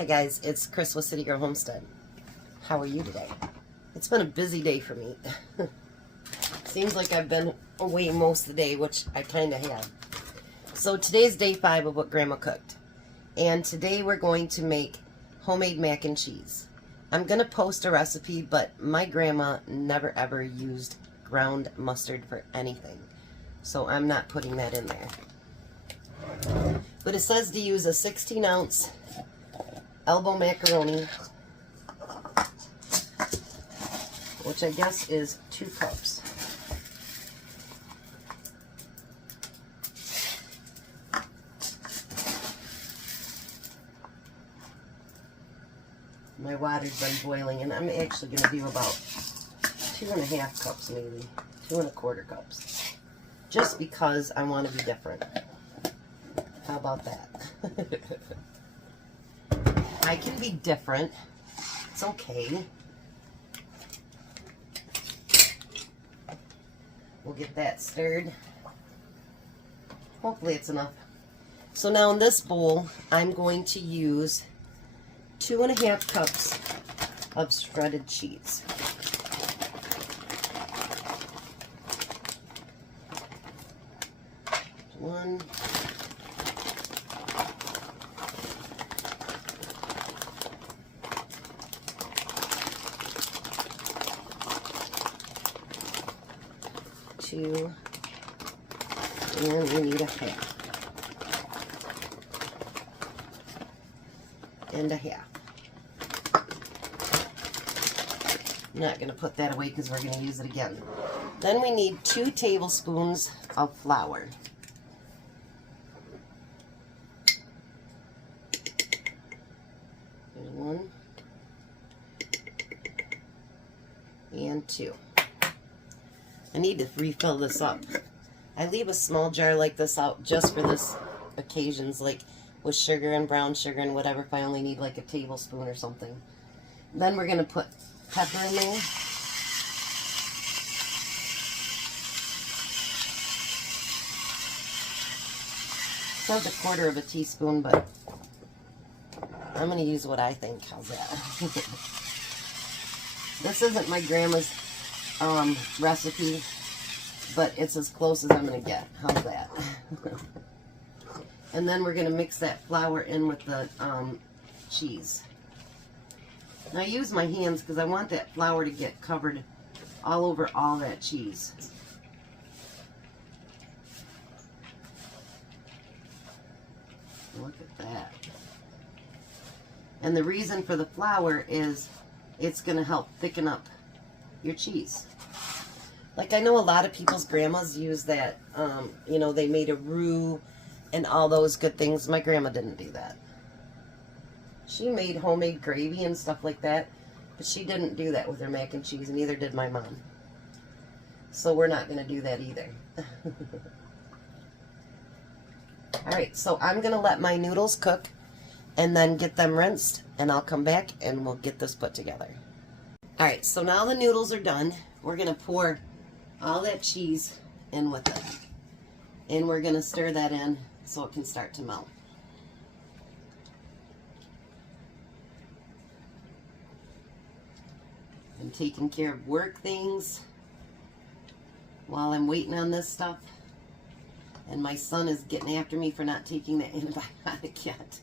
Hi guys, it's Chris with City Girl Homestead. How are you today? It's been a busy day for me. Seems like I've been away most of the day, which I kind of have. So today's day 5 of what Grandma cooked. And today we're going to make homemade mac and cheese. I'm going to post a recipe, but my grandma never ever used ground mustard for anything. So I'm not putting that in there. But it says to use a 16-ounce elbow macaroni, which I guess is 2 cups. My water's been boiling, and I'm actually going to do about 2.5 cups, maybe 2.25 cups, just because I want to be different. How about that? I can be different. It's okay. We'll get that stirred. Hopefully it's enough. So now in this bowl, I'm going to use 2.5 cups of shredded cheese. One. 2, and we need 1/2. And 1/2. I'm not going to put that away because we're going to use it again. Then we need 2 tablespoons of flour. There's 1 and 2. I need to refill this up. I leave a small jar like this out just for this occasions, like with sugar and brown sugar and whatever, if I only need like a tablespoon or something. Then we're going to put pepper in there. It says 1/4 teaspoon, but I'm going to use what I think. How's that? This isn't my grandma's recipe, but it's as close as I'm going to get. How's that? And then we're going to mix that flour in with the cheese. And I use my hands because I want that flour to get covered all over all that cheese. Look at that. And the reason for the flour is it's going to help thicken up your cheese. Like, I know a lot of people's grandmas use that, you know, they made a roux and all those good things. My grandma didn't do that. She made homemade gravy and stuff like that, but she didn't do that with her mac and cheese, and neither did my mom. So we're not going to do that either. Alright, so I'm going to let my noodles cook and then get them rinsed, and I'll come back and we'll get this put together. Alright, so now the noodles are done. We're going to pour all that cheese in with it. And we're going to stir that in so it can start to melt. I'm taking care of work things while I'm waiting on this stuff. And my son is getting after me for not taking that antibiotic yet.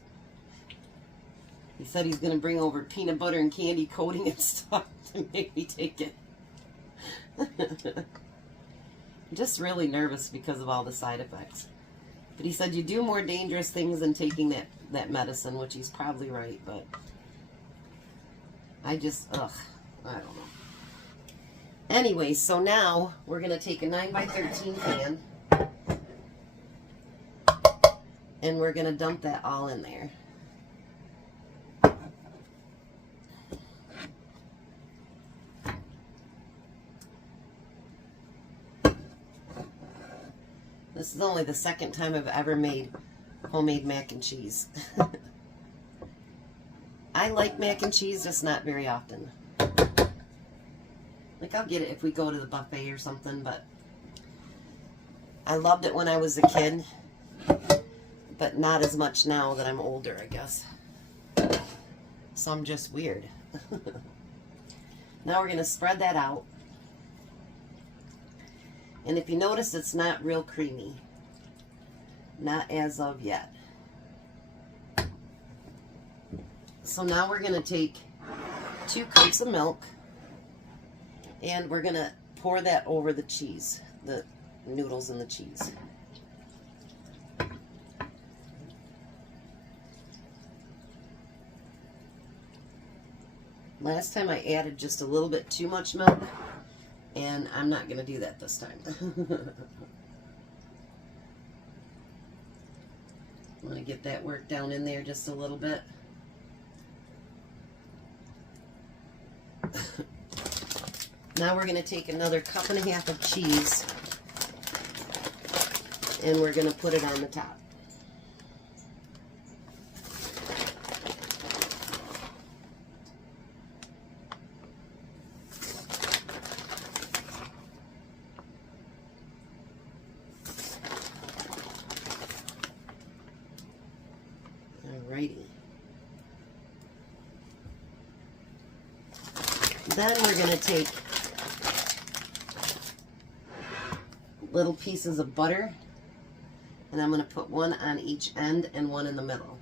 He said he's going to bring over peanut butter and candy coating and stuff to make me take it. I'm just really nervous because of all the side effects. But he said you do more dangerous things than taking that medicine, which he's probably right, but I just, I don't know. Anyway, so now we're going to take a 9x13 pan and we're going to dump that all in there. This is only the second time I've ever made homemade mac and cheese. I like mac and cheese, just not very often. Like, I'll get it if we go to the buffet or something, but I loved it when I was a kid, but not as much now that I'm older, I guess. unless I'm just weird. Now we're going to spread that out. And if you notice, it's not real creamy. Not as of yet. So now we're going to take 2 cups of milk and we're going to pour that over the cheese, the noodles and the cheese. Last time I added just a little bit too much milk, and I'm not going to do that this time. I'm going to get that worked down in there just a little bit. Now we're going to take another 1.5 cups of cheese and we're going to put it on the top. Alrighty. Then we're going to take little pieces of butter, and I'm going to put one on each end and one in the middle.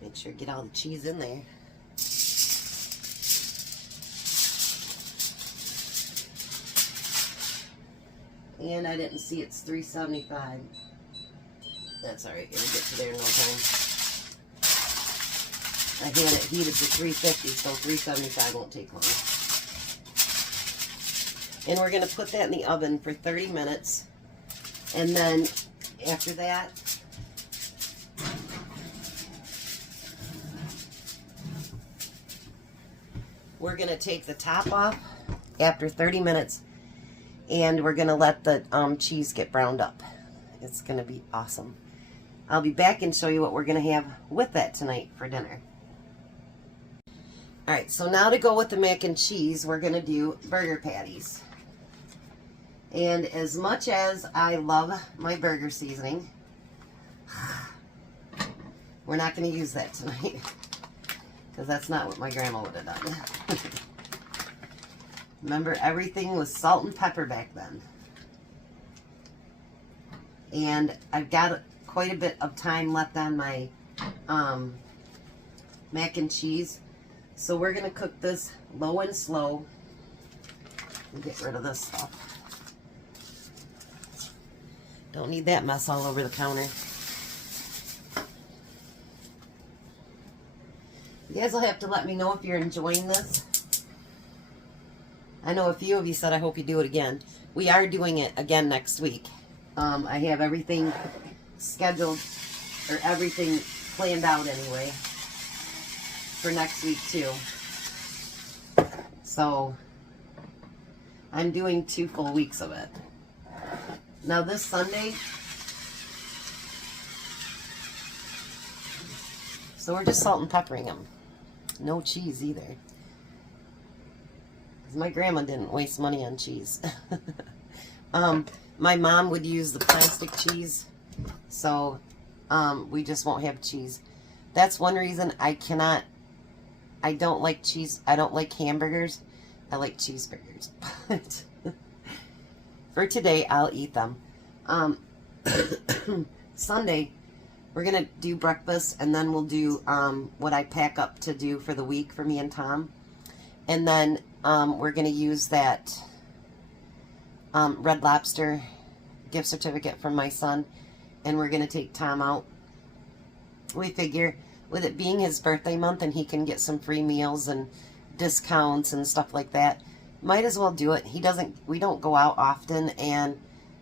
Make sure you get all the cheese in there. And I didn't see it's $3.75. That's alright, it'll get to there in no time. I had it heated to $3.50, so $3.75 won't take long. And we're going to put that in the oven for 30 minutes. And then after that, we're going to take the top off after 30 minutes. And we're going to let the cheese get browned up. It's going to be awesome. I'll be back and show you what we're going to have with that tonight for dinner. Alright, so now to go with the mac and cheese, we're going to do burger patties. And as much as I love my burger seasoning, we're not going to use that tonight. Because that's not what my grandma would have done. Remember, everything was salt and pepper back then. And I've got quite a bit of time left on my mac and cheese. So we're going to cook this low and slow. And get rid of this stuff. Don't need that mess all over the counter. You guys will have to let me know if you're enjoying this. I know a few of you said I hope you do it again. We are doing it again next week. I have everything scheduled, or everything planned out anyway, for next week too. So, I'm doing 2 full weeks of it. Now this Sunday, so we're just salt and peppering them. No cheese either. My grandma didn't waste money on cheese. My mom would use the plastic cheese, so we just won't have cheese. That's one reason I don't like cheese. I don't like hamburgers. I like cheeseburgers. But for today, I'll eat them. Sunday, we're going to do breakfast, and then we'll do what I pack up to do for the week for me and Tom. And then we're going to use that Red Lobster gift certificate from my son, and we're going to take Tom out. We figure with it being his birthday month and he can get some free meals and discounts and stuff like that, might as well do it. We don't go out often, and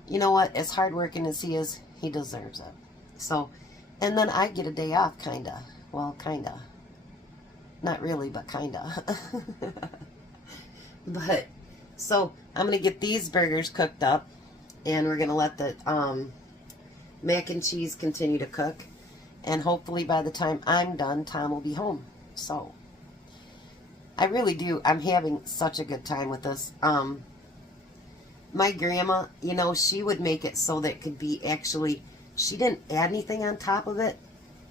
you know what, as hardworking as he is, he deserves it. So, and then I get a day off, kinda. Well, kinda. Not really, but kinda. But, so, I'm going to get these burgers cooked up, and we're going to let the mac and cheese continue to cook, and hopefully by the time I'm done, Tom will be home. So, I really do. I'm having such a good time with this. My grandma, you know, she would make it so that it could be actually she didn't add anything on top of it,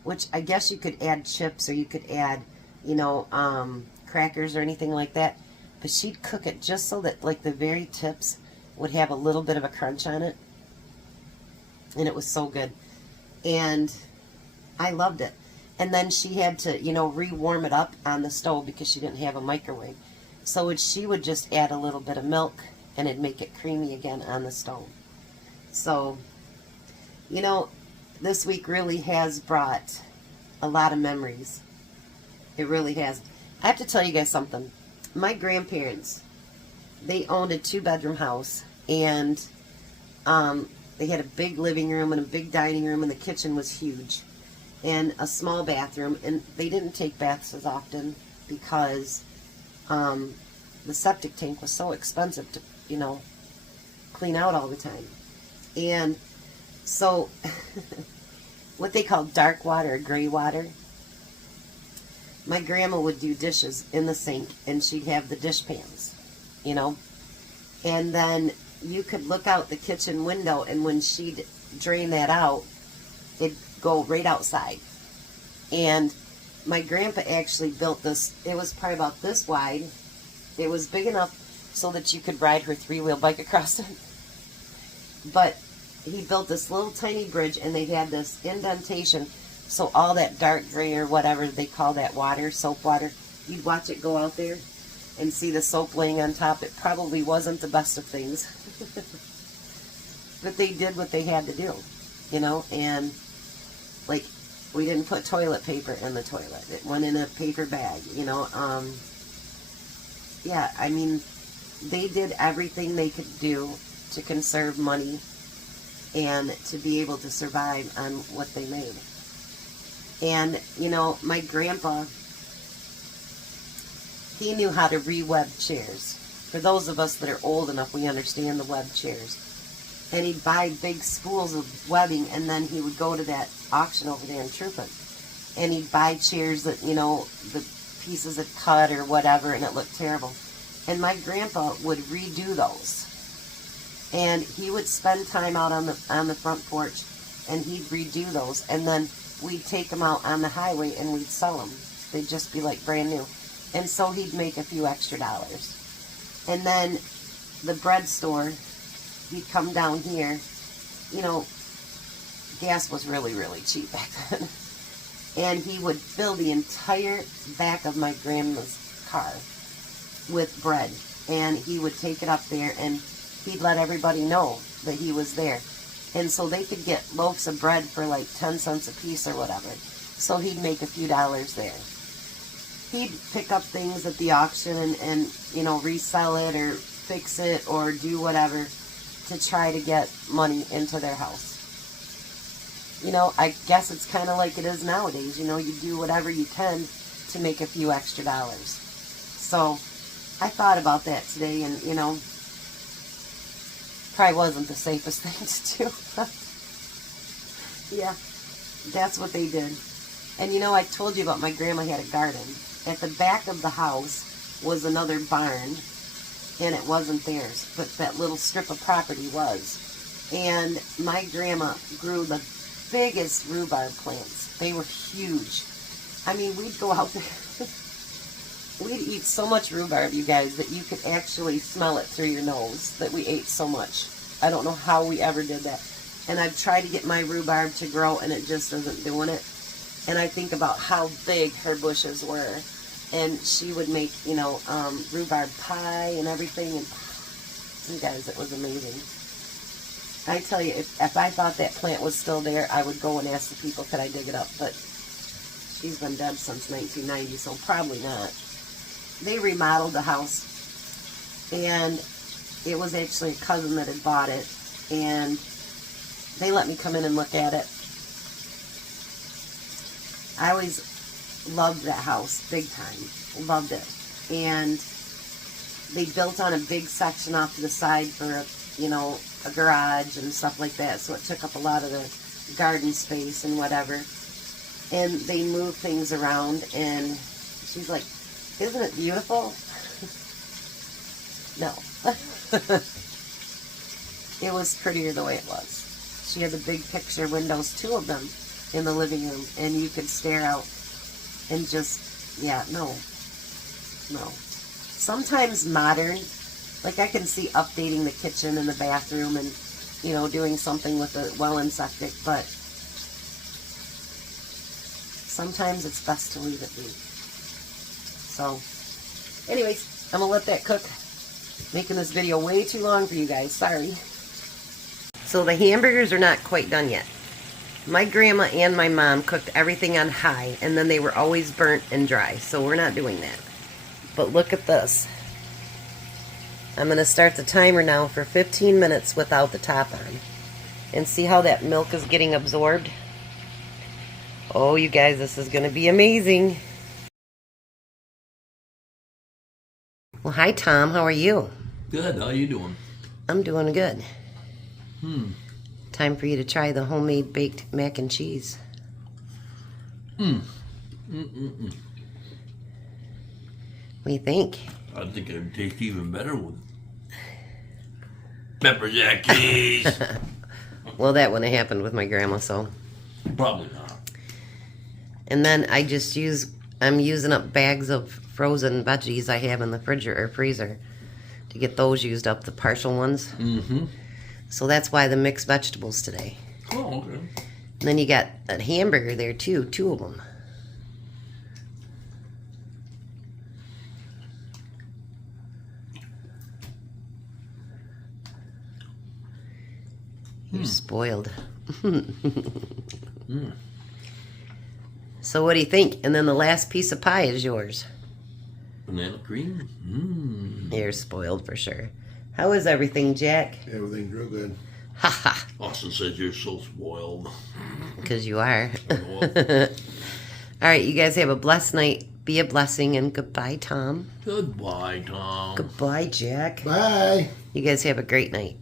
which I guess you could add chips or you could add, you know, crackers or anything like that. But she'd cook it just so that like the very tips would have a little bit of a crunch on it. And it was so good. And I loved it. And then she had to, you know, re-warm it up on the stove because she didn't have a microwave. So she would just add a little bit of milk and it'd make it creamy again on the stove. So, you know, this week really has brought a lot of memories. It really has. I have to tell you guys something. My grandparents, they owned a 2-bedroom house, and they had a big living room and a big dining room, and the kitchen was huge, and a small bathroom, and they didn't take baths as often because the septic tank was so expensive to, you know, clean out all the time. And so what they call dark water or gray water, my grandma would do dishes in the sink, and she'd have the dish pans, you know, and then you could look out the kitchen window, and when she'd drain that out, it'd go right outside. And my grandpa actually built this. It was probably about this wide. It was big enough so that you could ride her 3-wheel bike across it. But he built this little tiny bridge, and they had this indentation, so all that dark gray or whatever they call that water, soap water, you'd watch it go out there and see the soap laying on top. It probably wasn't the best of things. But they did what they had to do, you know, and like we didn't put toilet paper in the toilet. It went in a paper bag, you know. Yeah, I mean, they did everything they could do to conserve money and to be able to survive on what they made. And, you know, my grandpa, he knew how to re-web chairs. For those of us that are old enough, we understand the web chairs. And he'd buy big spools of webbing, and then he would go to that auction over there in Truppin. And he'd buy chairs that, you know, the pieces had cut or whatever, and it looked terrible. And my grandpa would redo those. And he would spend time out on the front porch, and he'd redo those. And then we'd take them out on the highway and we'd sell them. They'd just be like brand new. And so he'd make a few extra dollars. And then the bread store, he'd come down here. You know, gas was really, really cheap back then. And he would fill the entire back of my grandma's car with bread. And he would take it up there, and he'd let everybody know that he was there. And so they could get loaves of bread for like 10 cents a piece or whatever. So he'd make a few dollars there. He'd pick up things at the auction and you know, resell it or fix it or do whatever to try to get money into their house. You know, I guess it's kind of like it is nowadays. You know, you do whatever you can to make a few extra dollars. So I thought about that today, and, you know, probably wasn't the safest thing to do. Yeah, that's what they did. And, you know, I told you about my grandma had a garden. At the back of the house was another barn, and it wasn't theirs, but that little strip of property was. And my grandma grew the biggest rhubarb plants. They were huge. I mean, we'd go out there. We'd eat so much rhubarb, you guys, that you could actually smell it through your nose, that we ate so much. I don't know how we ever did that. And I've tried to get my rhubarb to grow, and it just isn't doing it. And I think about how big her bushes were. And she would make, you know, rhubarb pie and everything. And you guys, it was amazing. I tell you, if I thought that plant was still there, I would go and ask the people, could I dig it up? But she's been dead since 1990, so probably not. They remodeled the house, and it was actually a cousin that had bought it, and they let me come in and look at it. I always loved that house, big time, loved it. And they built on a big section off to the side for, you know, a garage and stuff like that, so it took up a lot of the garden space and whatever. And they moved things around, and she's like, isn't it beautiful? No. It was prettier the way it was. She had the big picture windows, 2 of them, in the living room, and you could stare out and just, yeah, no. Sometimes modern, like I can see updating the kitchen and the bathroom and, you know, doing something with the well and septic, but sometimes it's best to leave it be. So, anyways, I'm going to let that cook. Making this video way too long for you guys, sorry. So the hamburgers are not quite done yet. My grandma and my mom cooked everything on high, and then they were always burnt and dry, so we're not doing that. But look at this. I'm going to start the timer now for 15 minutes without the top on. And see how that milk is getting absorbed? Oh, you guys, this is going to be amazing. Well, hi, Tom. How are you? Good. How you doing? I'm doing good. Time for you to try the homemade baked mac and cheese. What do you think? I think it'd taste even better with pepper jack cheese. Well, that wouldn't have happened with my grandma, so. Probably not. And then I'm using up bags of frozen veggies I have in the freezer to get those used up, the partial ones. So that's why the mixed vegetables today. Oh, okay. And then you got a hamburger there too, 2 of them. You're spoiled. So what do you think? And then the last piece of pie is yours. Banana cream? You're spoiled for sure. How is everything, Jack? Everything's real good. Ha ha. Austin says you're so spoiled. Because you are. All right, you guys have a blessed night. Be a blessing, and goodbye, Tom. Goodbye, Tom. Goodbye, Jack. Bye. You guys have a great night.